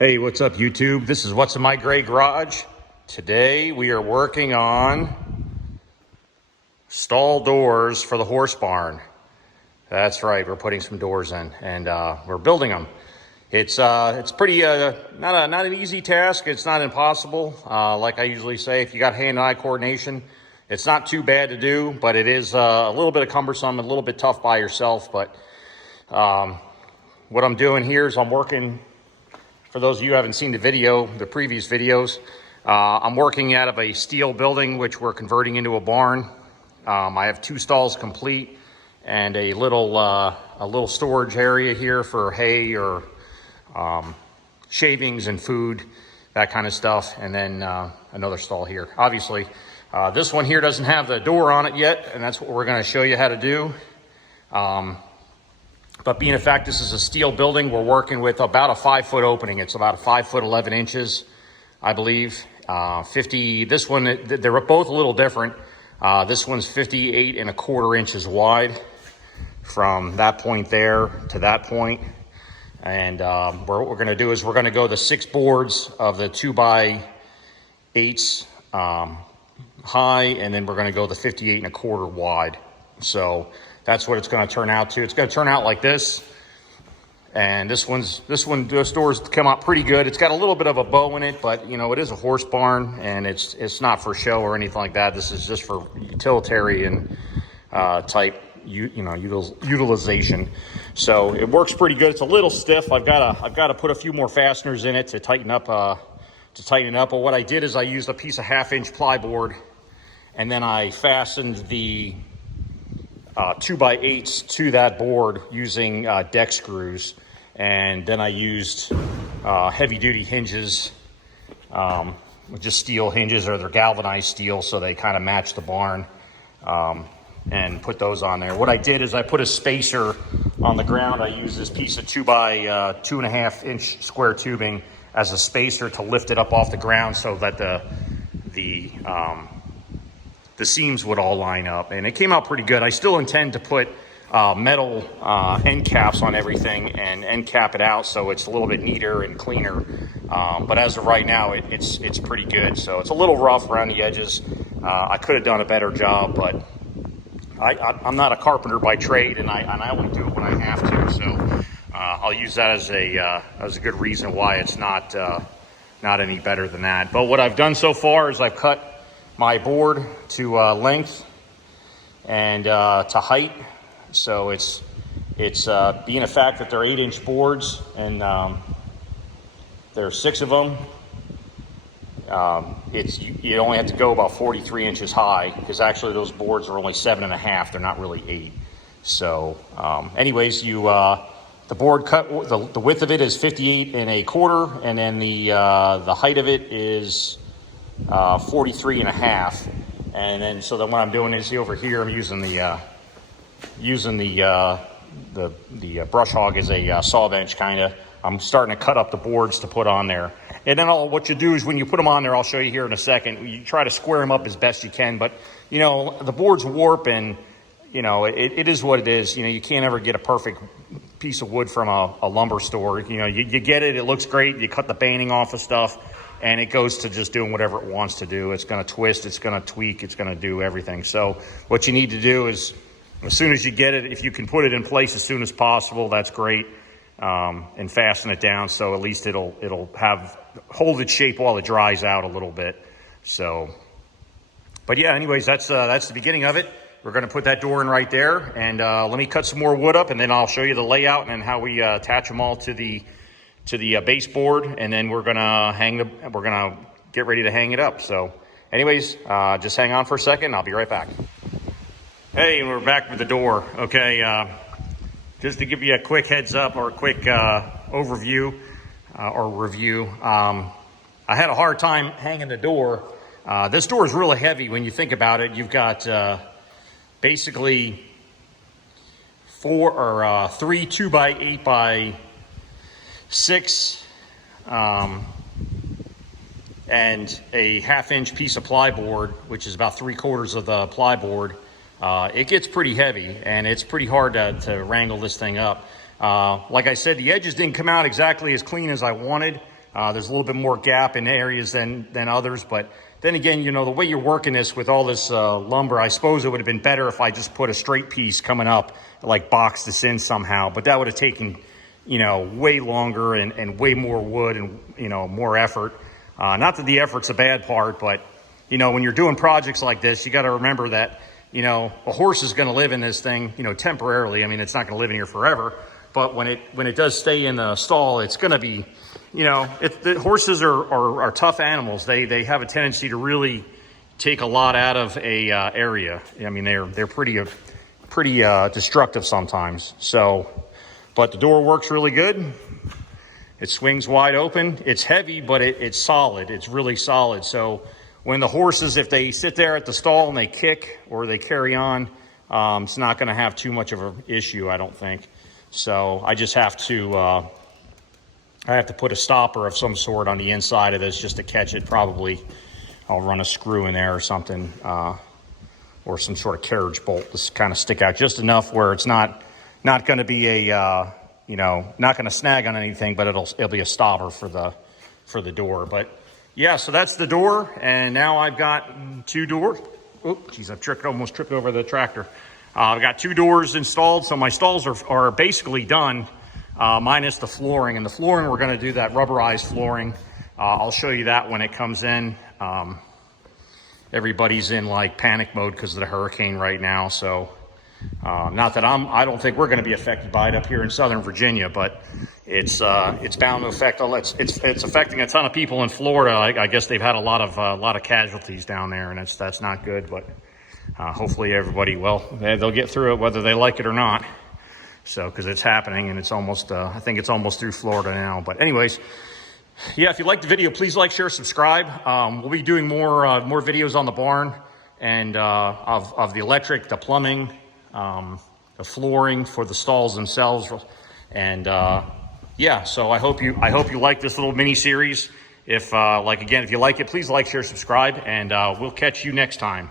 Hey, what's up, YouTube? This is What's in My Gray Garage. Today we are working on stall doors for the horse barn. That's right, we're putting some doors in, and we're building them. It's pretty not an easy task. It's not impossible. Like I usually say, if you got hand-eye coordination, it's not too bad to do, but it is a little bit cumbersome, a little bit tough by yourself. But what I'm doing here is I'm working. For those of you who haven't seen the previous videos, I'm working out of a steel building, which we're converting into a barn. I have 2 stalls complete and a little storage area here for hay or shavings and food, that kind of stuff. And then another stall here. Obviously, this one here doesn't have the door on it yet, and that's what we're going to show you how to do. But being a fact this is a steel building, we're working with about a 5-foot opening. It's about a 5 foot 11 inches, I believe. 50. This one, they're both a little different. This one's 58 1/4 inches wide from that point there to that point. And what we're going to do is we're going to go the 6 boards of the 2x8s high, and then we're going to go the 58 1/4 wide. So that's what it's going to turn out to. It's going to turn out like this. And this door's come out pretty good. It's got a little bit of a bow in it, but you know, it is a horse barn, and it's not for show or anything like that. This is just for utilitarian type utilization. So it works pretty good. It's a little stiff. I've got to put a few more fasteners in it to tighten up. But what I did is I used a piece of 1/2-inch plyboard, and then I fastened the 2x8s to that board using deck screws, and then I used heavy-duty hinges, just steel hinges, or they're galvanized steel, so they kind of match the barn, and put those on there. What I did is I put a spacer on the ground. I used this piece of 2x2.5-inch square tubing as a spacer to lift it up off the ground, so that the seams would all line up, and it came out pretty good. I still intend to put metal end caps on everything and end cap it out, so it's a little bit neater and cleaner. But as of right now, it's pretty good. So it's a little rough around the edges. I could have done a better job, but I'm not a carpenter by trade, and I only do it when I have to. So I'll use that as a good reason why it's not any better than that. But what I've done so far is I've cut my board to length and to height. So it's being a fact that they're 8-inch boards, and there's 6 of them. You only have to go about 43 inches high, because actually those boards are only 7.5. They're not really 8. So anyways, the board cut, the width of it is 58 1/4, and then the height of it is 43 1/2. And then so then what I'm doing is, see over here, I'm using the brush hog as a saw bench, kind of. I'm starting to cut up the boards to put on there. And then what you do is, when you put them on there, I'll show you here in a second, you try to square them up as best you can. But you know, the boards warp, and you know, it is what it is. You know, you can't ever get a perfect piece of wood from a lumber store. You know, you get it, it looks great, you cut the banding off of stuff, and it goes to just doing whatever it wants to do. It's going to twist, it's going to tweak, it's going to do everything. So what you need to do is, as soon as you get it, if you can put it in place as soon as possible, that's great, and fasten it down, so at least it'll hold its shape while it dries out a little bit. So, but yeah, anyways, that's the beginning of it. We're going to put that door in right there, and let me cut some more wood up, and then I'll show you the layout and how we attach them all to the baseboard, and then we're gonna get ready to hang it up. So anyways, just hang on for a second. I'll be right back. Hey, we're back with the door. Okay, just to give you a quick heads up, or a quick overview or review. I had a hard time hanging the door. This door is really heavy when you think about it. You've got basically 3 2x8x6 and a 1/2-inch piece of plyboard, which is about 3/4 of the plyboard. It gets pretty heavy, and it's pretty hard to wrangle this thing up. Like I said, the edges didn't come out exactly as clean as I wanted. There's a little bit more gap in areas than others, but then again, you know, the way you're working this with all this lumber, I suppose it would have been better if I just put a straight piece coming up, like box this in somehow, but that would have taken, you know, way longer and way more wood and, you know, more effort. Not that the effort's a bad part, but, you know, when you're doing projects like this, you got to remember that, you know, a horse is going to live in this thing, you know, temporarily. I mean, it's not going to live in here forever, but when it does stay in the stall, it's going to be, you know, the horses are tough animals. They have a tendency to really take a lot out of a area. I mean, they're pretty destructive sometimes. So, but the door works really good. It swings wide open. It's heavy, but it's solid. It's really solid. So when the horses, if they sit there at the stall and they kick or they carry on, it's not going to have too much of an issue, I don't think. So I just have to put a stopper of some sort on the inside of this just to catch it. Probably I'll run a screw in there or something, or some sort of carriage bolt to kind of stick out just enough where it's not going to be a you know, not going to snag on anything, but it'll be a stopper for the door. But yeah, so that's the door, and now I've got two doors. Oh, geez, I've almost tripped over the tractor. I've got two doors installed, so my stalls are basically done, minus the flooring. And the flooring, we're going to do that rubberized flooring. I'll show you that when it comes in. Everybody's in like panic mode because of the hurricane right now, so not that I don't think we're going to be affected by it up here in Southern Virginia, but it's bound to affect it's affecting a ton of people in Florida. I guess they've had a lot of casualties down there, and that's not good. But hopefully everybody, well, they'll get through it whether they like it or not. So because it's happening, and it's almost I think it's almost through Florida now. But anyways, yeah, if you liked the video, please like, share, subscribe. We'll be doing more videos on the barn and of the electric, the plumbing, the flooring for the stalls themselves, and yeah, so I hope you like this little mini series. If if you like it, please like, share, subscribe, and we'll catch you next time.